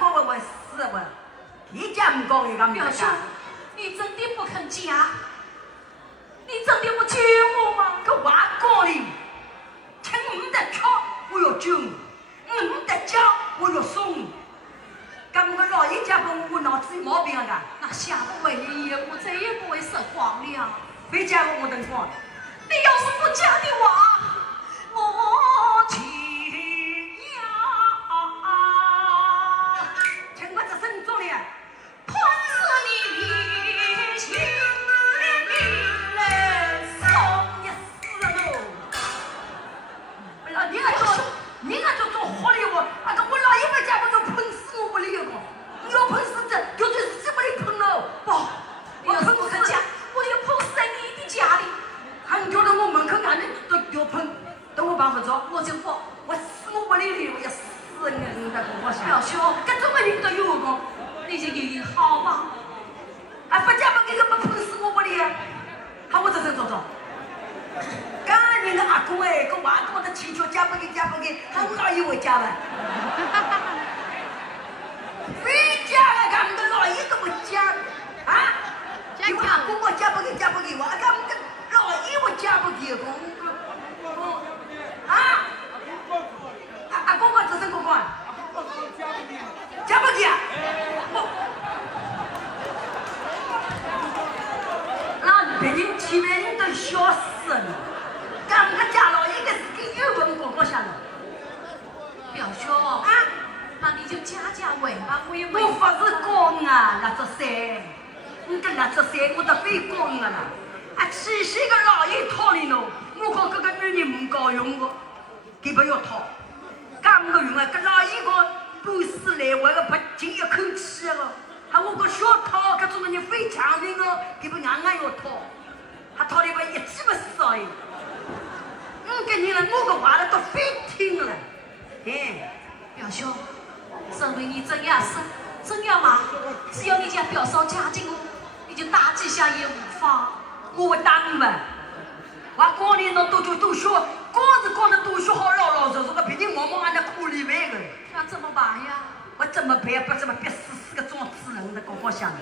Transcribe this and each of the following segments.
我死我，一家唔讲一个表兄，你真的不肯嫁？你真的不娶我吗？个话讲哩，请唔得吃，我要酒；唔得教，我要送。咁个老爷家公我脑子有毛病啊！那下不为例，我再也不会说谎了。非嫁我等讲，你要是不嫁的话，我去呀！请我这身做的，碰死你心来送一死喽！老你个做，你个做活的我，啊个我老爷们家不就喷死我不理个，你要喷死这，就是这么的喷喽！不，你要是不肯嫁，我就碰死在你的家里。还觉得我门口眼睛都要喷，等我办不着，我就不，我死我不理你，我要死人的我想。表兄，搿种个人都有个，你就也好吧。还不嫁不给个不喷死我不理啊！好，我这身做做。刚人的阿公哎，跟娃多的请求嫁不给，还我老爷会嫁了。非嫁了，俺们的老爷都不嫁啊！你我阿公我嫁不给，我俺们的老爷我嫁不给我啊！阿公我这身公公，嫁不给啊！那别人前面人都笑死了，刚个家老爷个是跟语文哥哥下了。表兄啊，那你就加尾吧，我也没。我不是讲啊，那只山，你跟那只山我都非讲啊啦。啊，七岁个老爷讨你喽，我讲这个女人唔够用个，佢不要讨，咁个用啊，个老爷个半死来回个不进一口气个，还我个小讨，搿种人非强人个，佢不硬要讨，还讨你不一记不少哎。个人了，我个话了都非听了，哎。表兄，认为你真要生，真要骂，只要你家表嫂嫁进我，你就打几下也无妨。我不当嘛，我讲你侬多学，讲得多学好，老实实的，别人忙忙俺那苦里来个。那怎么办呀？我怎么办？不怎么憋死个装子人的，高想的，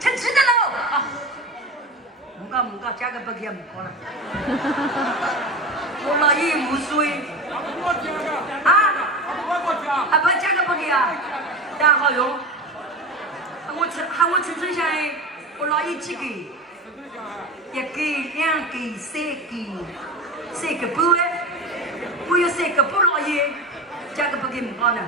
吃气的喽啊！唔讲，加个不给唔讲了。我老爷无所谓。啊？啊不加个不给啊？大好用。我称下来，我老爷几个？一个、两个、三个半嘞。我有3个半老爷，加个不给唔讲呢。